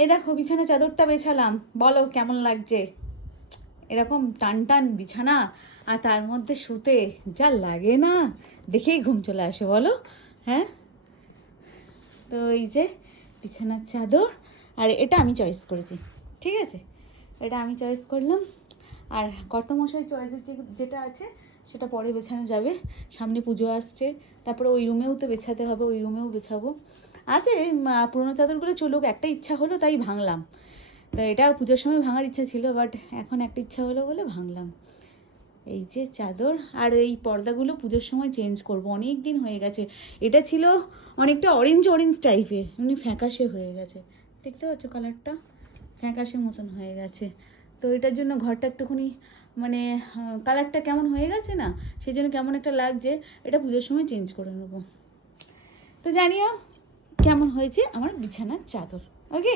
এই দেখো বিছানা চাদরটা বেছালাম, বলো কেমন লাগছে? এরকম টান টান বিছানা আর তার মধ্যে শুতে যা লাগে না, দেখেই ঘুম চলে আসে বলো। হ্যাঁ, তো এই যে বিছানার চাদর, আর এটা আমি চয়েস করেছি, ঠিক আছে, এটা আমি চয়েস করলাম। আর কর্তামশাই চয়েসের যেটা আছে সেটা পরে বেছানো যাবে, সামনে পুজো আসছে, তারপরে ওই রুমেও তো বেছাতে হবে, ওই রুমেও বেছাবো। আছে পুরোনো চাদরগুলো চলুক, একটা ইচ্ছা হলো তাই ভাঙলাম। তো এটা পুজোর সময় ভাঙার ইচ্ছা ছিল, বাট এখন একটা ইচ্ছা হলো বলে ভাঙলাম। এই যে চাদর, আর এই পর্দাগুলো পুজোর সময় চেঞ্জ করব, অনেক দিন হয়ে গেছে। এটা ছিল অনেকটা অরেঞ্জ অরেঞ্জ টাইপের, এমনি ফ্যাকাশে হয়ে গেছে, দেখতে পাচ্ছ কালারটা ফ্যাকাশে মতন হয়ে গেছে। তো এটার জন্য ঘরটা একটুখানি মানে কালারটা কেমন হয়ে গেছে না, সেই জন্য কেমন একটা লাগছে, এটা পুজোর সময় চেঞ্জ করে নেবো। তো জানিও কেমন হয়েছে আমার বিছানার চাদর, ওকে।